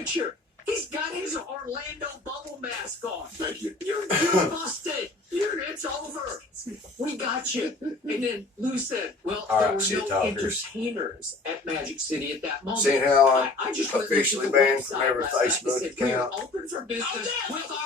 picture. He's got his Orlando bubble mask on. Thank you. You're busted. It's over. We got you. And then Lou said, well, All there right, were shit no talkers. entertainers at Magic City at that moment. Seeing how I just officially banned from every Facebook account, open for business with our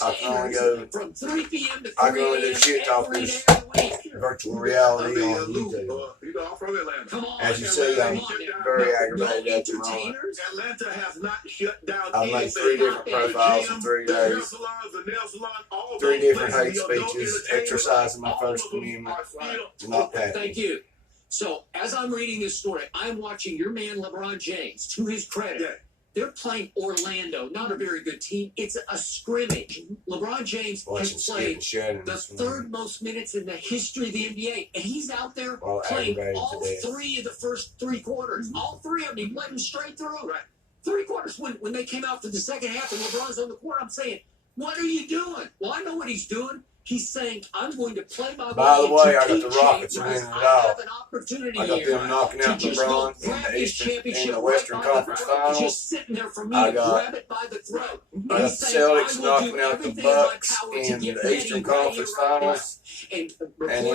I can only entertainers go. from 3 p.m. to 3 I can only do a.m. shit every talkers. day of the week. Virtual reality on Lou, YouTube. you know, I'm from Atlanta. Come on, As you Atlanta, see, I'm come on now. very No aggravated at the moment. entertainers? Atlanta has not shut down I've made anything. 3 different The profiles in gym, 3 the hair days. salon, the nail salon, all 3 those different hate places, the adult speeches, entertainment, exercising my all First of them Amendment. are still Not open. happy. Thank you. So, as I'm reading this story, I'm watching your man LeBron James. To his credit, Yeah. they're playing Orlando, not a very good team. It's a scrimmage. LeBron James Watching has Skip played and Shannon the this morning. third most minutes in the history of the NBA, and he's out there Well, playing aggravated all today. 3 of the first 3 quarters. All 3 of them, he played them straight through. Right. 3 quarters. When they came out for the second half and LeBron's on the court, I'm saying, what are you doing? Well, I know what he's doing. He's saying, I'm going to play my By the into way, I got peak the Rockets shape winning because it I all. have an opportunity I got here them knocking to out just go LeBron in grab the this Eastern championship and the right Western by the Conference throat. It's Finals. just sitting there for me I to got- grab it by the throat. I And got he's the saying, Celtics I will knocking do out the everything in my Bucks power to in get the ready Eastern right here, Conference right now. Finals. And And in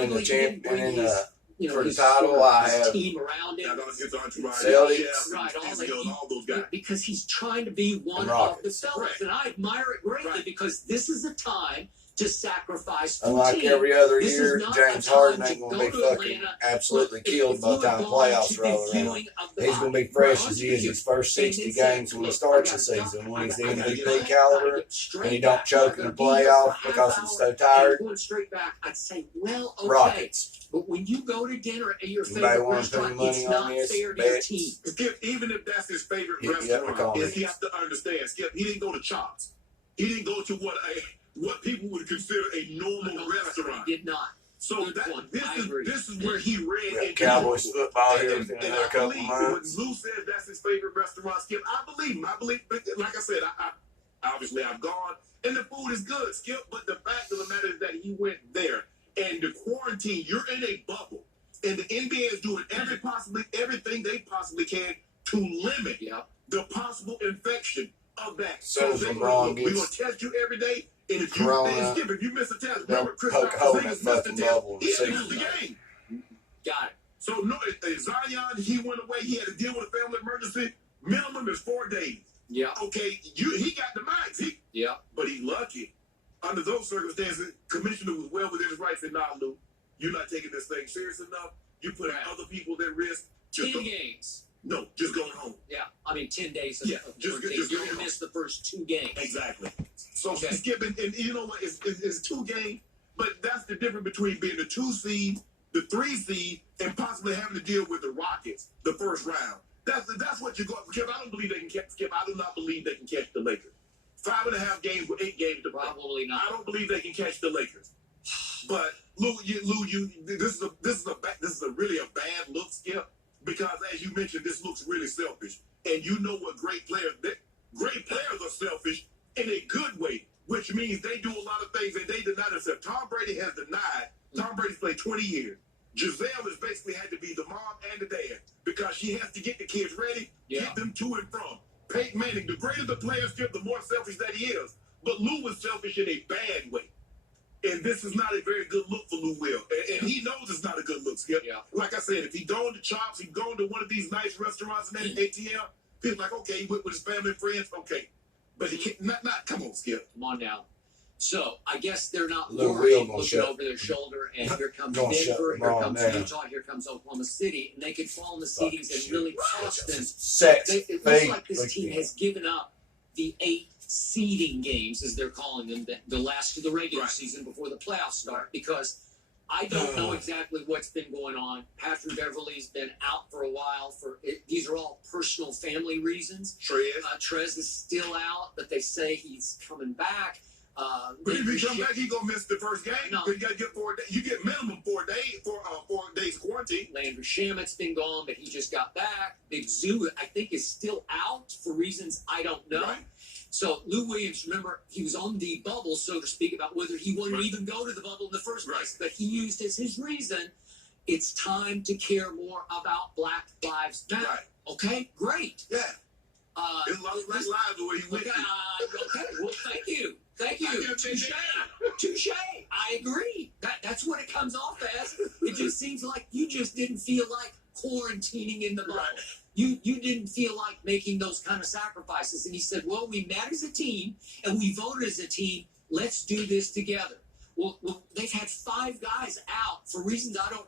reportedly, the he champ didn't bring and in his, the for the title, I have team around him. His entourage, Celtics. Chef, Right, all his that skills, he- all those guys. because he's trying to be one And of the Rockets. fellas, Right. and I admire it greatly Right. because this is a time to sacrifice the Unlike team. every other This is year, not James a Harden time ain't to going to go be to fucking Atlanta. absolutely Look, killed if by the you time had the gone playoffs to roll the around. viewing of the He's going to be bye, fresh right, as he is his first and 60 then say, games when he look, starts I the gotta season, go, when I he's the gotta MVP get back, caliber, I get straight and he don't back. choke I'm in the gonna be here for a playoff half because he's hour so and tired. going straight back. I'd say, well, okay. Rockets. But when you go to dinner at your Anybody favorite want to put restaurant, money it's on not this? fair to your Bet. team. Skip, even if that's his favorite Hit me up in the restaurant, comments. he has to understand, Skip, he didn't go to Chops. He didn't go to what people would consider a normal restaurant. He did not. So Good that point. this I is agree. this is where he read We got into Cowboys it. football here And within I another couple believe months. when Lou says that's his favorite restaurant, Skip, I believe him. I believe, like I said, I obviously I've gone and the food is good, Skip. But the fact of the matter is that he went there and the quarantine. You're in a bubble, and the NBA is doing everything they possibly can to limit the possible infection of that. So they're LeBron we're gonna gets test you every day. And if you Corona, Skip, if you miss a test, they'll remember Chris poke a hole in Porzingis that missed the fucking test. bubble and He had see missed the it. game. Got it. So no, Zion, he went away. He had to deal with a family emergency. Minimum is 4 days. Yeah. Okay, he got the max. But he's lucky. Under those circumstances, commissioner was well within his rights. Said, "Nah, Lou, you're not taking this thing serious enough. You're putting other people at risk. 10 games. No, just going home." Yeah, I mean 10 days. Yeah, of just days. go You're gonna home. miss the first 2 games. Exactly. So Okay. Skip, and you know what? It's 2 games, but that's the difference between being the 2 seed, the 3 seed, and possibly having to deal with the Rockets the first round. That's what you're going. Skip, I don't believe they can catch. Skip, I do not believe they can catch the Lakers. 5.5 games with 8 games to play. Probably I not. don't believe they can catch the Lakers. But Lou, this is really a bad look, Skip, because as you mentioned, this looks really selfish. And you know what great players are selfish in a good way, which means they do a lot of things and they deny themselves. Tom Brady has denied. Tom Brady's played 20 years. Giselle has basically had to be the mom and the dad because she has to get the kids ready, get them to and from. Peyton Manning, the greater the player, Skip, the more selfish that he is. But Lou was selfish in a bad way. And this is not a very good look for Lou Will. And he knows it's not a good look, Skip. Yeah. Like I said, if he going to Chops, he going to one of these nice restaurants in ATL, people like, okay, he went with his family and friends, okay. But he can't, not come on, Skip. Come on now. So I guess they're not Lou worried, Will gonna looking shut- over their shoulder, and here comes Gonna shut Denver, here LeBron comes down. Utah, here comes Oklahoma City, and they could fall in the Fucking seedings and shit. really cost them. Sex, It looks fake, like this team has given up the 8 seeding games, as they're calling them, the last of the regular season before the playoffs start, because I don't know exactly what's been going on. Patrick Beverley's been out for a while. These are all personal family reasons. Trez is still out, but they say he's coming back. But if he come back, he gonna miss the first game. No. You gotta get 4 days. You get minimum 4 days for 4 days quarantine. Landry Shamit's been gone, but he just got back. Big Zoo, I think, is still out for reasons I don't know. Right. So Lou Williams, remember, he was on the bubble, so to speak, about whether he wanted to even go to the bubble in the first place. But he used as his reason, it's time to care more about Black Lives Matter. Right. Okay, great. Yeah. There's a lot of black lives the way he went. Okay, well, thank you. Thank I you. can't change Touche. that. Touche. I agree. That's what it comes off as. It just seems like you just didn't feel like quarantining in the bubble. Right. You didn't feel like making those kind of sacrifices. And he said, well, we met as a team and we voted as a team. Let's do this together. Well, they've had 5 guys out for reasons I don't know.